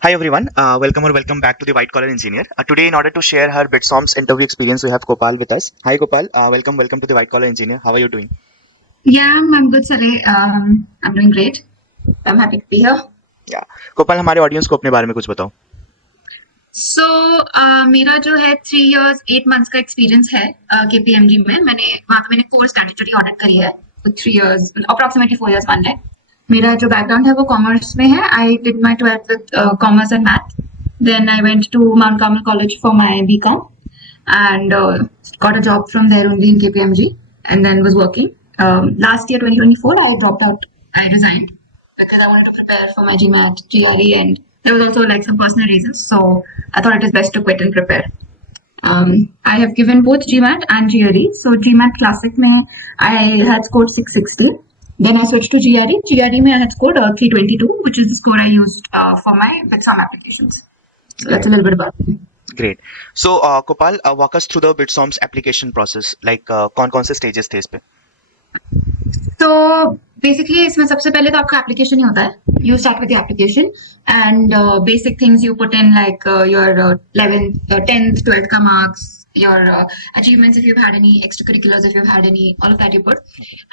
Hi everyone, welcome back to the White Collar Engineer. Today, in order to share her BITSOM's interview experience, we have Kopal with us. Hi Kopal, welcome to the White Collar Engineer. How are you doing? Yeah, I'm good, Saleh. I'm doing great. I'm happy to be here. Yeah, Kopal, हमारे audience को अपने बारे में कुछ बताओ. So, मेरा जो है 3 years 8 months का एक्सपीरियंस है KPMG में. वहाँ पे मैंने 4 statutory audit करी है for 3 years, approximately 4 years 1 day. मेरा जो बैकग्राउंड है वो कॉमर्स में है. I did my 12th with commerce and math. Then I went to Mount Carmel College for my BCom and got a job from there only in KPMG and then was working. Last year 2024 I dropped out. I resigned because I wanted to prepare for my GMAT, GRE, and there was also like some personal reasons. So I thought it is best to quit and prepare. I have given both GMAT and GRE. So GMAT Classic में I had scored 660. Then I switched to GRE. GRE में I had scored 322, which is the score I used for my BITSOM applications. So that's a little bit about me. Great. So Kopal, walk us through the BITSOM's application process. Like कौन-कौन से stages थे इस पे? तो basically इसमें सबसे पहले तो आपका एप्लीकेशन ही होता है. You start with the application and basic things you put in like your 11th 10th 12th का marks, your achievements, if you've had any extracurriculars, if you've had any, all of that you put.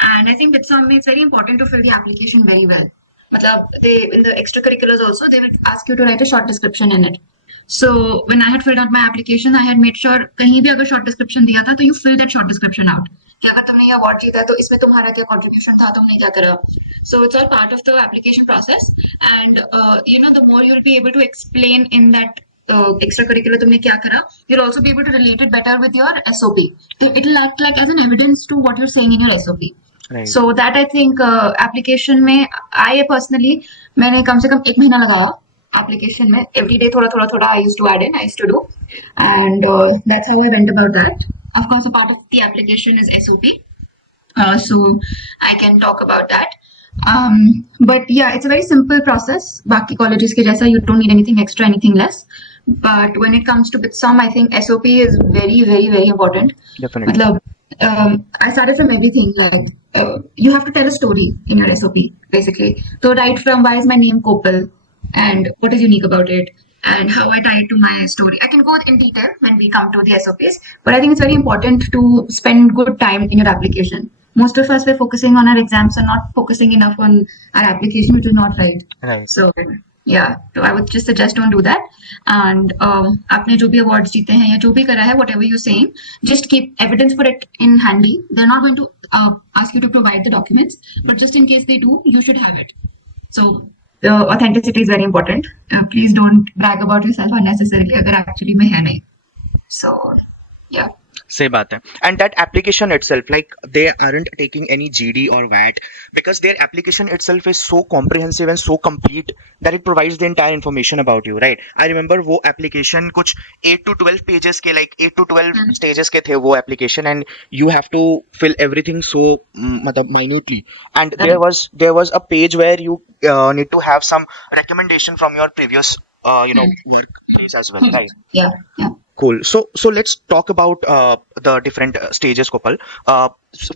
And I think BITSOM it's very important to fill the application very well. Matlab, they in the extracurriculars also they will ask you to write a short description in it. So when I had filled out my application, I had made sure कहीं भी अगर short description दिया था तो you fill that short description out. कि अगर तुमने ये अवार्ड जीता तो इसमें तुम्हारा क्या कंट्रीब्यूशन था, तुमने क्या करा. So it's all part of the application process, and the more you'll be able to explain in that extracurricular तुमने क्या करा, you'll also be able to relate it better with your SOP. It'll act like as an evidence to what you're saying in your SOP. Right. So that I think application में I personally मैंने कम से कम 1 महीना लगाया application में. Every day थोड़ा I used to add in, I used to do, and that's how I went about that. Of course, a part of the application is SOP, so I can talk about that. But yeah, it's a very simple process. बाकी colleges के जैसा you don't need anything extra, anything less. But when it comes to BITSOM, I think SOP is very, very, very important. Definitely. मतलब, I started from everything. Like you have to tell a story in your SOP, basically. So right from why is my name Kopal, and what is unique about it, and how I tie it to my story. I can go in detail when we come to the SOPs, but I think it's very important to spend good time in your application. Most of us were focusing on our exams and not focusing enough on our application, which is not right. Right. So yeah, so I would just suggest don't do that. And आपने जो भी awards जीते हैं या जो भी करा है, whatever you're saying, just keep evidence for it in handy. They're not going to ask you to provide the documents, but just in case they do, you should have it. So the authenticity is very important. Please don't brag about yourself unnecessarily अगर actually में है नहीं. So yeah. सही बात है. And that application itself, like they aren't taking any GD or VAT because their application itself is so comprehensive and so complete that it provides the entire information about you, right? I remember वो application कुछ 8 to 12 pages के, like 8 to 12 stages के थे वो application, and you have to fill everything so मतलब minutely. And there was a page where you need to have some recommendation from your previous workplace as well, right? Yeah. Cool. So let's talk about the different stages, Kopal.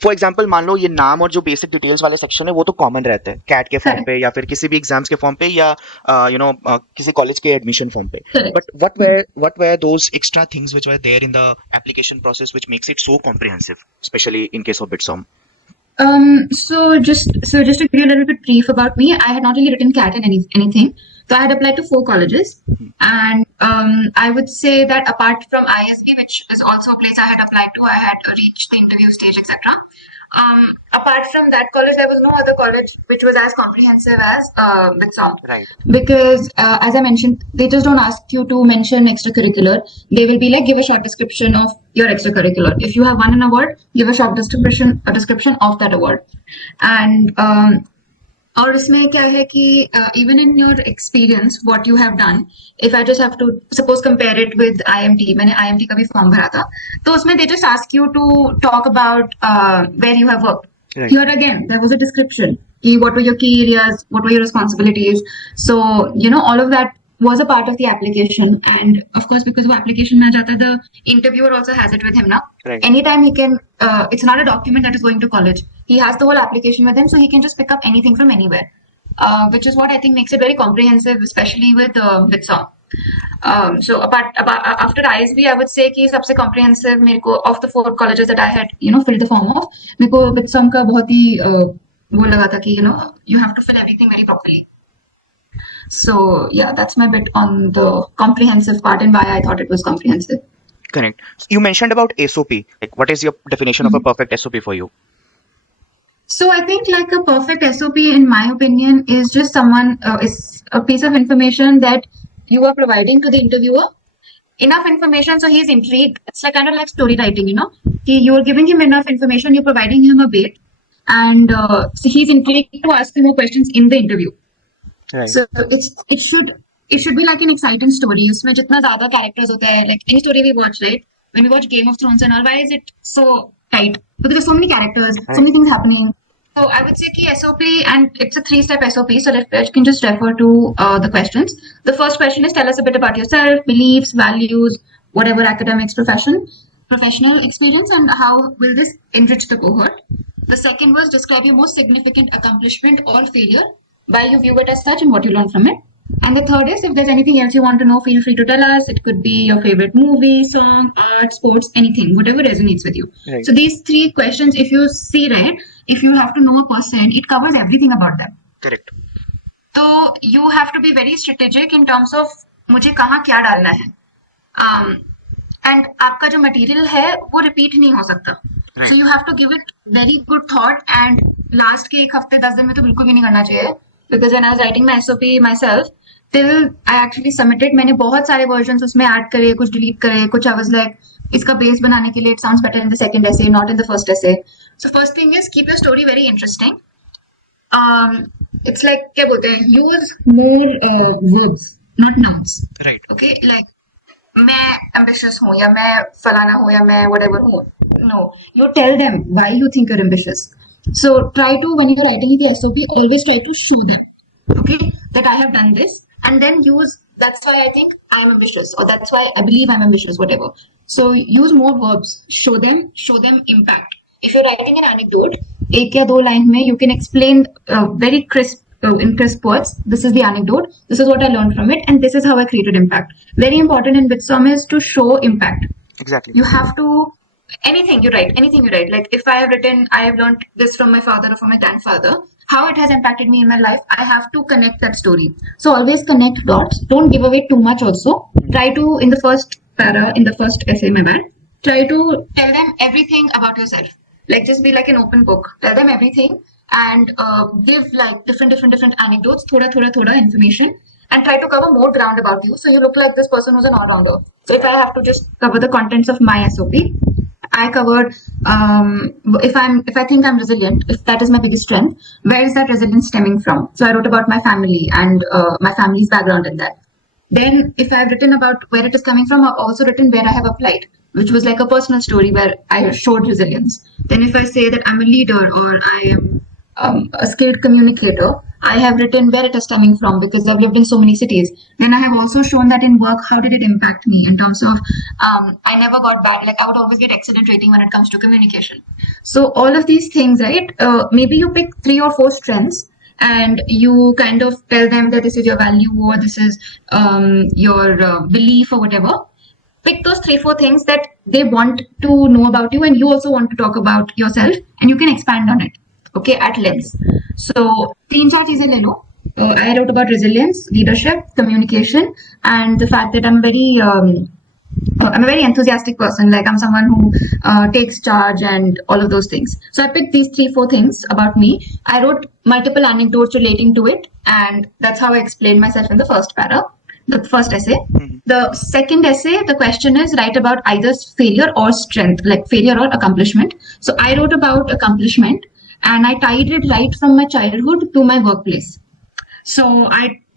For example, मान लो ये नाम और जो basic details वाले section है वो तो common रहते हैं CAT के form पे या फिर किसी भी exams के form पे या किसी college के admission form पे. But what were those extra things which were there in the application process which makes it so comprehensive, especially in case of BITSOM? So just to give you a little bit brief about me, I had not really written CAT in anything. So I had applied to 4 colleges, and I would say that apart from ISB, which is also a place I had applied to, I had reached the interview stage, etc. Apart from that college, there was no other college which was as comprehensive as BITSOM. Right. Because as I mentioned, they just don't ask you to mention extracurricular. They will be like, give a short description of your extracurricular. If you have won an award, give a short description of that award. And और इसमें क्या है कि even in your experience what you have done, if I just have to suppose compare it with IMT, मैंने IMT का भी form भरा था, तो उसमें they just ask you to talk about where you have worked. Right. Here again there was a description, what were your key areas, what were your responsibilities. So all of that was a part of the application, and of course because वो application में आ जाता है, the interviewer also has it with him now. Right. Anytime he can, it's not a document that is going to college. He has the whole application with him, so he can just pick up anything from anywhere. which is what I think makes it very comprehensive, especially with BITSOM. So after ISB, I would say कि सबसे comprehensive मेरे को of the 4 colleges that I had filled the form of, मेरे को BITSOM का बहुत ही वो लगा था कि you have to fill everything very properly. So yeah, that's my bit on the comprehensive part and why I thought it was comprehensive. Correct. You mentioned about SOP. Like, what is your definition of a perfect SOP for you? So I think like a perfect SOP, in my opinion, is just is a piece of information that you are providing to the interviewer. Enough information so he's intrigued. It's like kind of like story writing, you're giving him enough information, you're providing him a bait, and so he's intrigued to ask you more questions in the interview. Right. So it should be like an exciting story. उसमें जितना ज़्यादा characters होता है, like any story we watch, right? When we watch Game of Thrones and all, why is it so tight? Because there's so many characters, so many things happening. So I would say कि SOP, and it's a 3-step SOP. So you can just refer to the questions. The first question is, tell us a bit about yourself, beliefs, values, whatever academics, professional experience, and how will this enrich the cohort. The second was, describe your most significant accomplishment or failure, why you view it as such, and what you learn from it. And the third is, if there's anything else you want to know, feel free to tell us. It could be your favorite movie, song, art, sports, anything, whatever resonates with you. Right. So these 3 questions, if you see, right, if you have to know a person, it covers everything about them. Correct. So you have to be very strategic in terms of मुझे कहाँ क्या डालना है. And आपका जो material है वो repeat नहीं हो सकता. Right. So you have to give it very good thought, and last के 1 हफ्ते 10 दिन में तो बिल्कुल भी नहीं करना चाहिए. Because when I was writing my SOP myself, till I actually submitted, मैंने बहुत सारे versions उसमें add करे, कुछ delete करे, कुछ I was like, इसका base बनाने के लिए it sounds better in the second essay, not in the first essay. So first thing is, keep your story very interesting. It's like क्या बोलते हैं, use more verbs, not nouns. Right. Okay, like मैं ambitious हूँ, या मैं फलाना हूँ, या मैं whatever हूँ. No, you tell them why you think you're ambitious. So try to, when you're writing the SOP, always try to show them, okay, that I have done this, and then use, that's why I think I'm ambitious, or that's why I believe I'm ambitious, whatever. So use more verbs, show them impact. If you're writing an anecdote, 1 या 2 line में, you can explain very crisp, in crisp words, this is the anecdote, this is what I learned from it, and this is how I created impact. Very important in BITSOM is to show impact. Exactly. You have to, anything you write, like if I have written, I have learned this from my father or from my grandfather, how it has impacted me in my life, I have to connect that story. So always connect dots. Don't give away too much also. Try to, in the first essay, try to tell them everything about yourself. Like, just be like an open book. Tell them everything, and give like different anecdotes, thoda information, and try to cover more ground about you, so you look like this person who's an all-rounder. So if I have to just cover the contents of my SOP, I covered if I think I'm resilient, if that is my biggest strength, where is that resilience stemming from? So I wrote about my family and my family's background in that. Then if I've written about where it is coming from, I've also written where I have applied, which was like a personal story where I showed resilience. Then if I say that I'm a leader, or I am a skilled communicator, I have written where it is coming from, because I've lived in so many cities. Then I have also shown that in work, how did it impact me in terms of, I never got bad, like I would always get excellent rating when it comes to communication. So all of these things, right? Maybe you pick 3 or 4 strengths, and you kind of tell them that this is your value, or this is your belief, or whatever. Pick those 3-4 things that they want to know about you, and you also want to talk about yourself, and you can expand on it, okay, at length. So 3-4 चीजें ले लो. I wrote about resilience, leadership, communication, and the fact that I'm a very enthusiastic person. Like, I'm someone who takes charge and all of those things. So I picked these 3-4 things about me. I wrote multiple anecdotes relating to it, and that's how I explained myself in the first essay. Mm-hmm. The second essay, the question is, write about either failure or strength, like failure or accomplishment. So I wrote about accomplishment, and I tied it right from my childhood to my workplace. So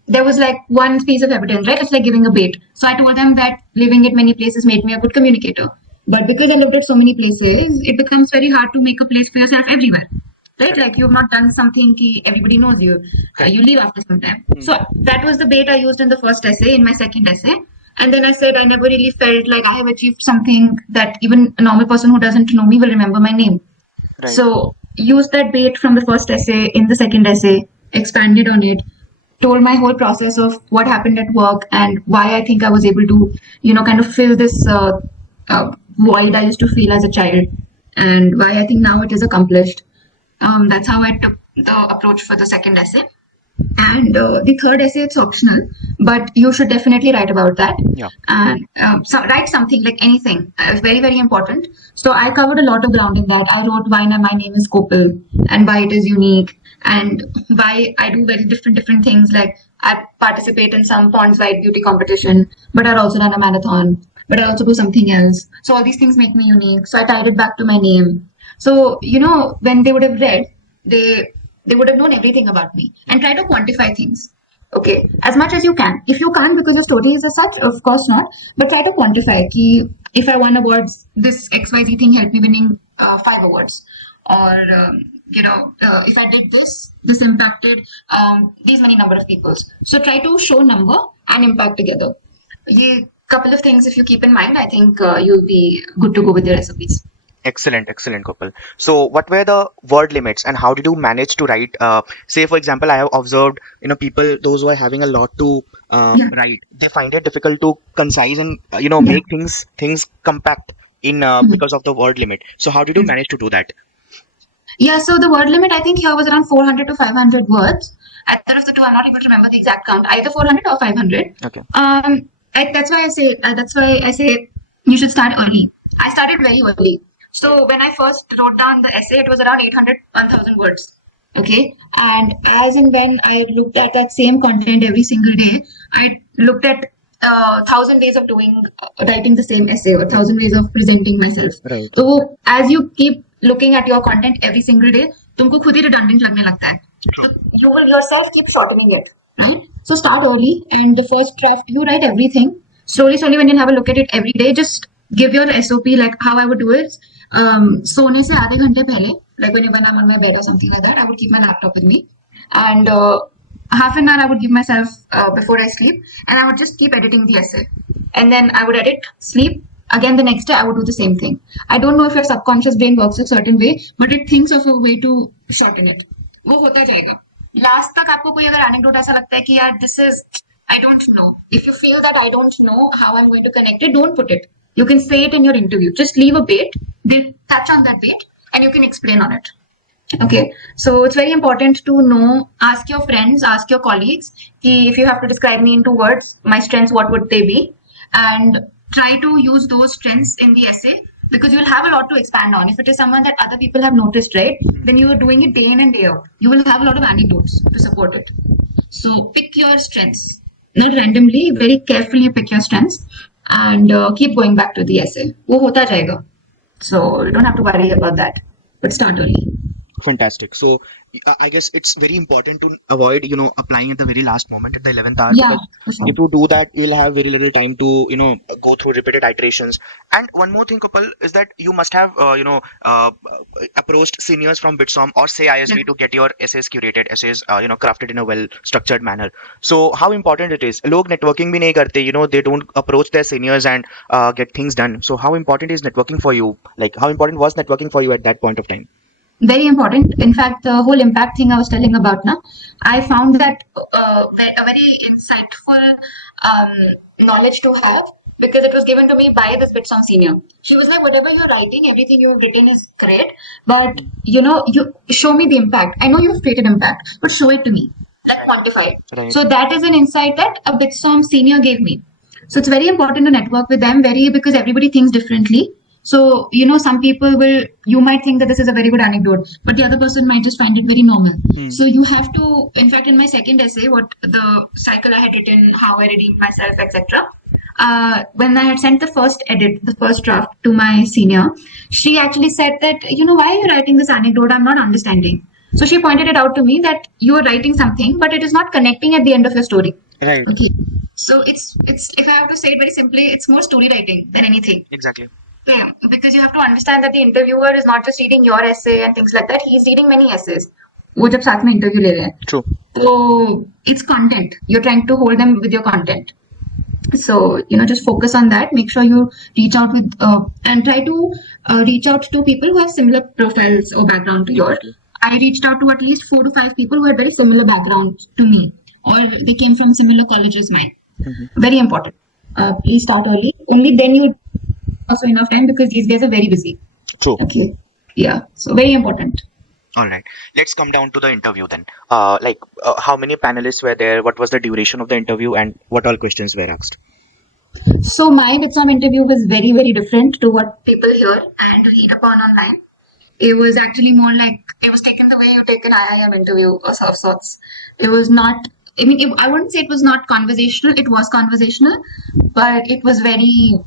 there was like one piece of evidence, right? It's like giving a bait. So I told them that living at many places made me a good communicator. But because I lived at so many places, it becomes very hard to make a place for yourself everywhere. Right? Like, you've not done something everybody knows you. You leave after some time. So that was the bait I used in the first essay, in my second essay. And then I said, I never really felt like I have achieved something that even a normal person who doesn't know me will remember my name. Right. So use that bait from the first essay in the second essay. expanded on it, told my whole process of what happened at work and why I think I was able to, kind of fill this void I used to feel as a child, and why I think now it is accomplished. That's how I took the approach for the second essay. And the third essay, it's optional, but you should definitely write about that. Yeah. And so write something, like anything. It's very, very important. So I covered a lot of ground in that. I wrote why my name is Kopal and why it is unique, and why I do very different things. Like I participate in some Pond's White Beauty competition, but I also run a marathon, but I also do something else. So all these things make me unique. So I tied it back to my name. So, when they would have read, they would have known everything about me, and try to quantify things. Okay, as much as you can. If you can't because your story is as such, of course not, but try to quantify. Ki, if I won awards, this XYZ thing helped me winning 5 awards. Or, if I did this impacted these many number of people. So try to show number and impact together. Ye couple of things, if you keep in mind, I think you'll be good to go with your SOPs. Excellent, Kopal. So, what were the word limits, and how did you manage to write? Say, for example, I have observed, people, those who are having a lot to Yeah. write, they find it difficult to concise and Yeah. make things compact in because of the word limit. So, how did you manage to do that? Yeah, so the word limit I think here was around 400 to 500 words. Either of the two, I'm not able to remember the exact count. Either 400 or 500. Okay. That's why I say you should start early. I started very early. So when I first wrote down the essay, it was around 800, 1000 words. Okay. And as and when I looked at that same content every single day, I looked at 1,000 ways of writing the same essay, or 1,000 ways of presenting myself. Right. So as you keep looking at your content every single day, तुमको खुद ही redundant लगने लगता है. So you will yourself keep shortening it, right? So start early, and the first draft, you write everything. Slowly, when you have a look at it every day, just give your SOP, like how I would do it. सोने से आधे घंटे पहले, like when I'm on my bed or something like that, I would keep my laptop with me, and half an hour I would give myself before I sleep, and I would just keep editing the essay, and then I would edit, sleep. Again, the next day I would do the same thing. I don't know if your subconscious brain works a certain way, but it thinks of a way to shorten it. वो होता जाएगा. Last तक आपको कोई अगर anecdote ऐसा लगता है कि यार this is, I don't know. If you feel that I don't know how I'm going to connect it, don't put it. You can say it in your interview. Just leave a bait. They'll touch on that bait, and you can explain on it. Okay, so it's very important to know, ask your friends, ask your colleagues, if you have to describe me in 2 words, my strengths, what would they be? And try to use those strengths in the essay, because you'll have a lot to expand on. If it is someone that other people have noticed, right, then you are doing it day in and day out. You will have a lot of anecdotes to support it. So pick your strengths, not randomly, very carefully pick your strengths, and keep going back to the essay. वो होता जाएगा. So you don't have to worry about that, but start early. Fantastic. So, I guess it's very important to avoid, applying at the very last moment at the 11th hour. Yeah, Because for sure. if you do that, you'll have very little time to, go through repeated iterations. And one more thing, Kapil, is that you must have, approached seniors from BITSOM or say ISB Yeah. to get your essays curated, essays, crafted in a well-structured manner. So, how important it is? Log networking bhi nahi karte, they don't approach their seniors and get things done. So, how important is networking for you? Like, how important was networking for you at that point of time? Very important. In fact, the whole impact thing I was telling about now, I found that a very insightful knowledge to have, because it was given to me by this BITSOM senior. She was like, whatever you're writing, everything you've written is great, but you show me the impact. I know you've created impact, but show it to me. Like quantify it. Right. So that is an insight that a BITSOM senior gave me. So it's very important to network with them, because everybody thinks differently. So, some people you might think that this is a very good anecdote, but the other person might just find it very normal. So you have to, in fact, in my second essay, what the cycle I had written, how I redeemed myself, etc. When I had sent the first draft to my senior, she actually said that, why are you writing this anecdote? I'm not understanding. So she pointed it out to me that you are writing something, but it is not connecting at the end of your story. Right. Okay. So it's if I have to say it very simply, it's more story writing than anything. Exactly. Yeah, because you have to understand that the interviewer is not just reading your essay and things like that. He's reading many essays. वो जब साथ में interview ले रहे हैं. True. So it's content. You're trying to hold them with your content. So, just focus on that. Make sure you reach out with and try to reach out to people who have similar profiles or background to yours. I reached out to at least 4 to 5 people who had very similar backgrounds to me, or they came from similar colleges mine. Very important. Please start early. Only then you also enough time, because these guys are very busy. True. Okay. Yeah. So very important. All right. Let's come down to the interview then. How many panelists were there? What was the duration of the interview, and what all questions were asked? So my BITSOM interview was very, very different to what people hear and read upon online. It was actually more like, it was taken the way you take an IIM interview of sorts. It was not, I mean, I wouldn't say it was not conversational. It was conversational, but it was very,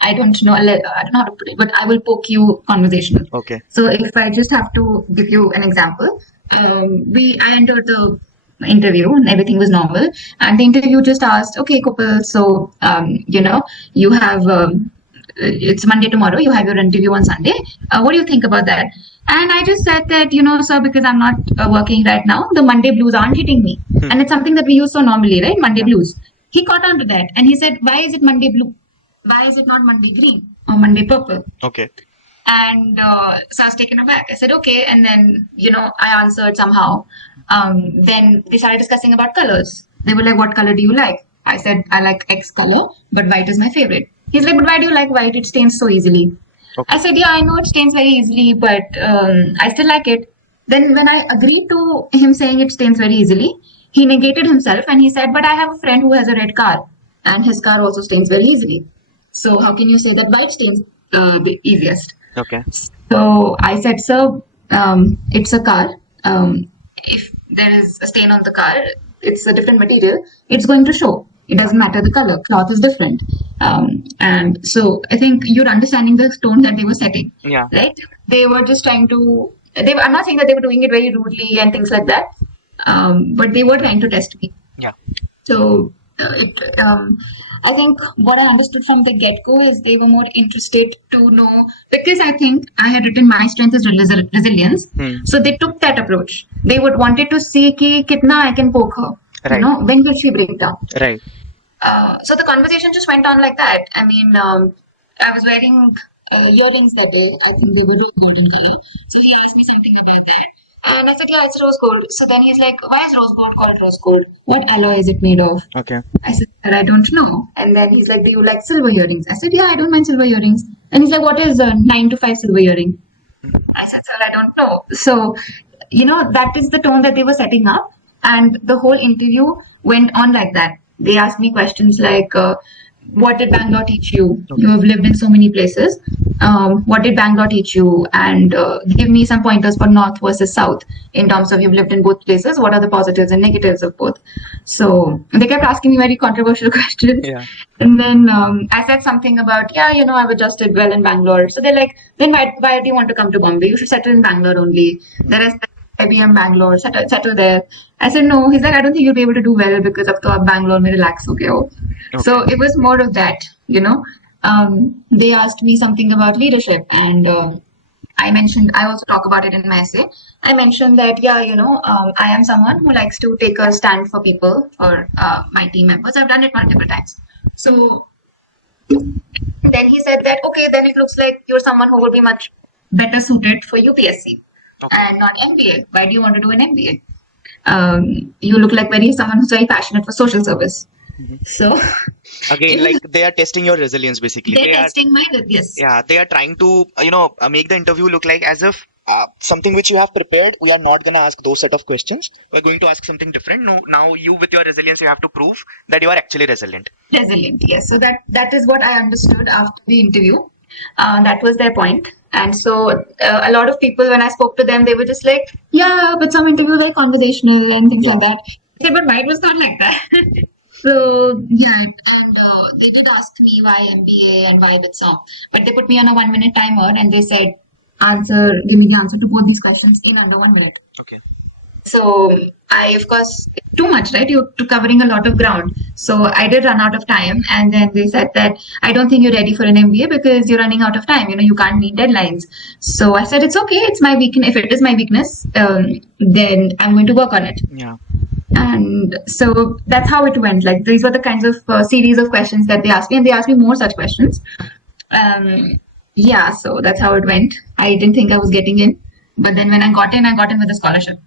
I don't know how to put it, but I will poke you conversational. Okay. So if I just have to give you an example, I entered the interview and everything was normal, and the interview just asked, okay, Kopal, so you have it's Monday tomorrow, you have your interview on Sunday, what do you think about that? And I just said that, sir, because I'm not working right now, the Monday blues aren't hitting me. And it's something that we use so normally, right? Monday blues. He caught on to that and he said, why is it Monday blue? Why is it not Monday green or Monday purple? Okay. And so I was taken aback. I said, okay. And then, I answered somehow. Then they started discussing about colors. They were like, what color do you like? I said, I like X color, but white is my favorite. He's like, but why do you like white? It stains so easily. Okay. I said, yeah, I know it stains very easily, but I still like it. Then when I agreed to him saying it stains very easily, he negated himself and he said, but I have a friend who has a red car and his car also stains very easily. So how can you say that white stains the easiest? Okay. So I said, sir, it's a car. If there is a stain on the car, it's a different material. It's going to show. It doesn't matter the color. Cloth is different. And so I think you're understanding the tone that they were setting. Yeah. Right? They were just trying to. I'm not saying that they were doing it very rudely and things like that. But they were trying to test me. Yeah. So I think what I understood from the get-go is they were more interested to know, because I think I had written my strength is resilience. So they took that approach. They would wanted to see ki kitna I can poke her. Right. When will she break down? Right. So the conversation just went on like that. I mean, I was wearing earrings that day. I think they were rose gold in color. So he asked me something about that. And I said, yeah, it's rose gold. So then he's like, why is rose gold called rose gold? What alloy is it made of? Okay. I said, I don't know. And then he's like, do you like silver earrings? I said, yeah, I don't mind silver earrings. And he's like, what is a 9 to 5 silver earring? I said, sir, I don't know. So, that is the tone that they were setting up. And the whole interview went on like that. They asked me questions like, what did Bangalore teach you? Okay. You have lived in so many places. What did Bangalore teach you? And give me some pointers for North versus South in terms of you've lived in both places. What are the positives and negatives of both? So they kept asking me very controversial questions. Yeah. And then I said something about, I've adjusted well in Bangalore. So they're like, then why do you want to come to Bombay? You should settle in Bangalore only. The rest IBM Bangalore, settle there. I said, no. He's like, I don't think you'll be able to do well because ab to aap Bangalore mein relax ho gaye ho. Okay. So it was more of that, They asked me something about leadership, and I also talk about it in my essay. I mentioned that, I am someone who likes to take a stand for people, for my team members. I've done it multiple times. So then he said that, okay, then it looks like you're someone who will be much better suited for UPSC. Okay. And not MBA. Why do you want to do an MBA? You look like someone who's very passionate for social service. So again, like they are testing your resilience basically. They're testing my yes. Yeah, they are trying to make the interview look like as if something which you have prepared. We are not gonna ask those set of questions. We're going to ask something different. No, now you with your resilience, you have to prove that you are actually resilient. Resilient, yes. So that is what I understood after the interview. That was their point. And so a lot of people, when I spoke to them, they were just like, yeah, but some interviews are conversational and things like that. I said, but why it was not like that? So, yeah, and they did ask me why MBA and why BITSOM. But they put me on a 1-minute timer and they said, give me the answer to both these questions in under 1 minute. Okay. So I, of course, too much, right? You're covering a lot of ground. So I did run out of time. And then they said that I don't think you're ready for an MBA because you're running out of time. You can't meet deadlines. So I said, it's okay. It's my weakness. If it is my weakness, then I'm going to work on it. Yeah. And so that's how it went. Like these were the kinds of series of questions that they asked me, and they asked me more such questions. So that's how it went. I didn't think I was getting in. But then when I got in with a scholarship.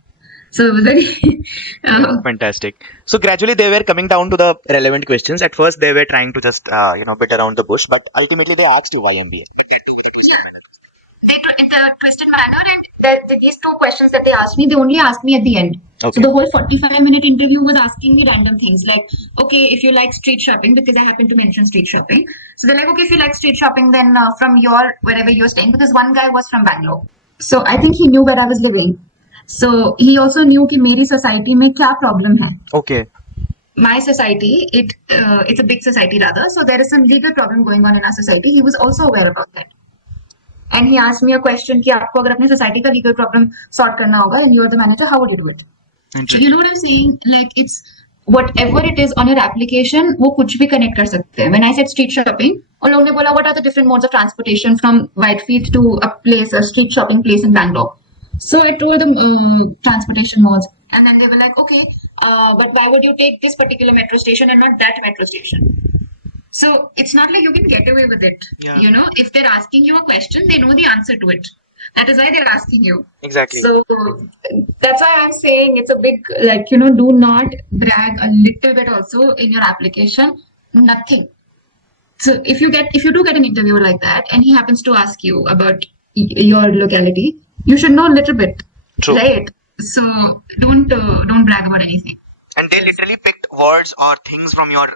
So it was very, Fantastic. So gradually they were coming down to the relevant questions. At first they were trying to just bit around the bush, but ultimately they asked you why MBA. in the twisted manner, and these two questions that they asked me, they only asked me at the end. Okay. So the whole 45-minute interview was asking me random things like, okay, if you like street shopping, because I happen to mention street shopping. So they're like, okay, if you like street shopping, then from your wherever you're staying, because one guy was from Bangalore. So I think he knew where I was living. So he also knew कि मेरी society में क्या problem है. Okay. My society, it's a big society rather. So there is some legal problem going on in our society. He was also aware about that. And he asked me a question कि आपको अगर अपने society का legal problem sort करना होगा and you're the manager, how would you do it? You know what I'm saying? Like it's whatever it is on your application, वो कुछ भी connect कर सकते हैं. When I said street shopping, उन लोगों ने बोला what are the different modes of transportation from Whitefield to a street shopping place in Bangalore. So I told them transportation modes, and then they were like, okay, but why would you take this particular metro station and not that metro station? So it's not like you can get away with it. Yeah. You know, if they're asking you a question, they know the answer to it. That is why they're asking you. Exactly. So that's why I'm saying it's a big, do not brag a little bit also in your application. Nothing. So if you do get an interview like that, and he happens to ask you about your locality, you should know a little bit. True. Right? So don't brag about anything. And they literally picked words or things from your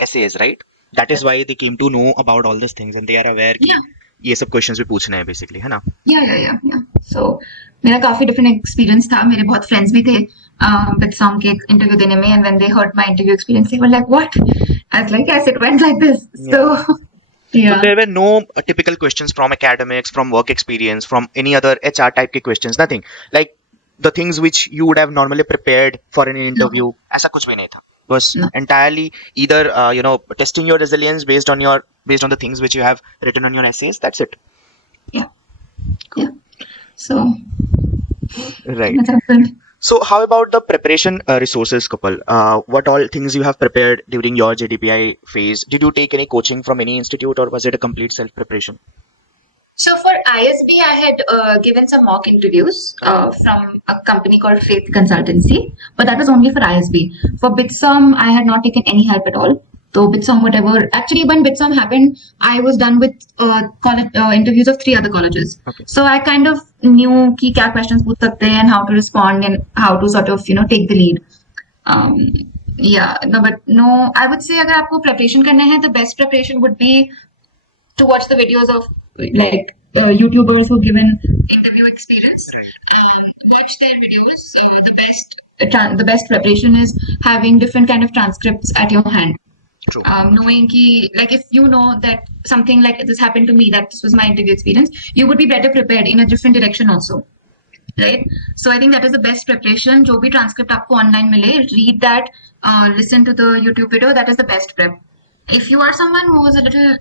essays, right? That is why they came to know about all these things, and they are aware कि ये सब questions भी पूछने हैं basically, है ना? Yeah. So मेरा काफी different experience था. मेरे बहुत friends भी थे BITSOM के interview देने में, and when they heard my interview experience, they were like, "What?" I was like, "Yes, it went like this." So yeah. So there were no typical questions from academics, from work experience, from any other HR type के questions, nothing. Like the things which you would have normally prepared for an interview, ऐसा कुछ भी नहीं था. It was entirely either testing your resilience based on the things which you have written on your essays. That's it. Yeah. So right. So how about the preparation resources, Kopal? What all things you have prepared during your JDPI phase? Did you take any coaching from any institute, or was it a complete self-preparation? So for ISB, I had given some mock interviews from a company called Faith Consultancy, but that was only for ISB. For BITSOM, I had not taken any help at all. So BITSOM, whatever. Actually, when BITSOM happened, I was done with interviews of 3 other colleges. Okay. So I kind of knew कि क्या questions पूछ सकते हैं and how to respond and how to sort of take the lead. I would say अगर आपको preparation करना है, the best preparation would be to watch the videos of YouTubers who've given interview experience. Watch their videos. The best preparation is having different kind of transcripts at your hand. True. Knowing ki, if you know that something like this happened to me, that this was my interview experience, you would be better prepared in a different direction also. Right? So I think that is the best preparation. जो भी transcript आपको online मिले, read that, listen to the YouTube video. That is the best prep. If you are someone who is a little,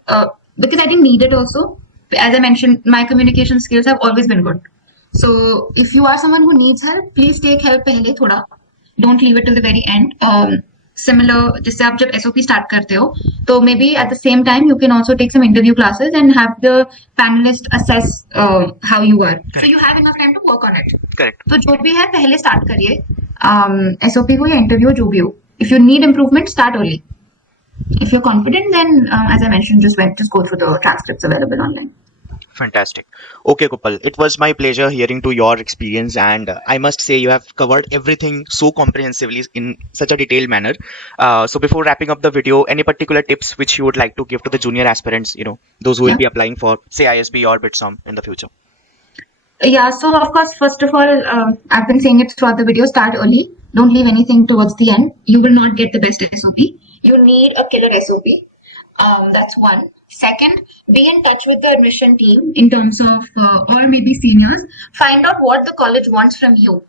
because I didn't need it also. As I mentioned, my communication skills have always been good. So if you are someone who needs help, please take help पहले थोड़ा. Don't leave it till the very end. Similar, जिससे आप जब SOP start करते हो, तो maybe at the same time you can also take some interview classes and have the panelist assess how you are. Correct. So you have enough time to work on it. Correct. तो जो भी है पहले start करिए SOP को या interview जो भी हो. If you need improvement, start early. If you're confident, then as I mentioned, just go through the transcripts available online. Fantastic. Okay, Kopal, it was my pleasure hearing to your experience, and I must say you have covered everything so comprehensively in such a detailed manner. So before wrapping up the video, any particular tips which you would like to give to the junior aspirants, those who will be applying for, say, ISB or BITSOM in the future? Yeah, so of course, first of all, I've been saying it throughout the video, start early. Don't leave anything towards the end. You will not get the best SOP. You need a killer SOP. That's one. Second, be in touch with the admission team in terms of, or maybe seniors. Find out what the college wants from you.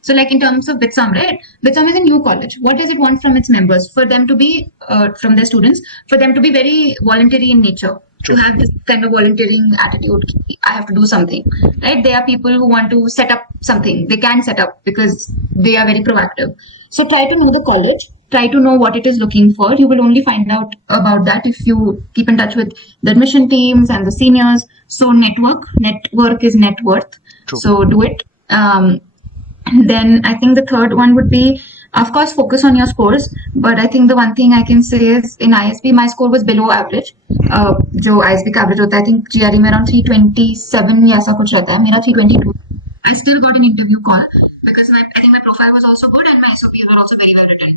So like in terms of BITSOM, right? BITSOM is a new college. What does it want from its members? For them to be, from their students, for them to be very voluntary in nature. To have this kind of volunteering attitude, I have to do something, right? There are people who want to set up something. They can set up because they are very proactive. So try to know the college. Try to know what it is looking for. You will only find out about that if you keep in touch with the admission teams and the seniors. So network is net worth. True. So do it. Then I think the third one would be, of course, focus on your scores. But I think the one thing I can say is in ISB, my score was below average. जो ISB का average होता है, I think GRE में around 327 या ऐसा कुछ रहता है. मेरा 322. I still got an interview call because I think my profile was also good and my SOPs were also very well written.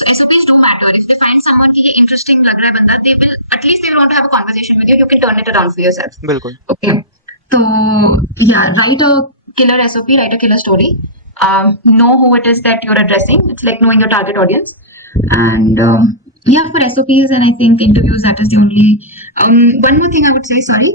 So SOPs do matter. If they find someone की ये interesting लग रहा है बंदा, they will at least they will want to have a conversation with you. You can turn it around for yourself. बिल्कुल. Okay. So yeah, write a killer SOP, write a killer story. Know who it is that you're addressing. It's like knowing your target audience. And yeah, for SOPs and I think interviews, that is the only. One more thing I would say, sorry.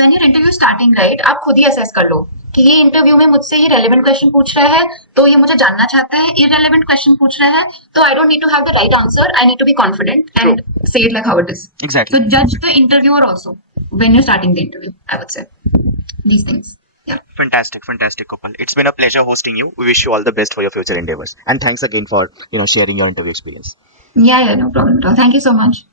When your interview starting, right, आप खुद ही assess कर लो कि ये interview में मुझसे ये relevant question पूछ रहा है, तो ये मुझे जानना चाहता है. Irrelevant question पूछ रहा है, तो I don't need to have the right answer. I need to be confident and say it like how it is. Exactly. So judge the interviewer also when you're starting the interview. I would say these things. Yeah. Fantastic, Kopal. It's been a pleasure hosting you. We wish you all the best for your future endeavors. And thanks again for sharing your interview experience. Yeah, no problem at all. Thank you so much.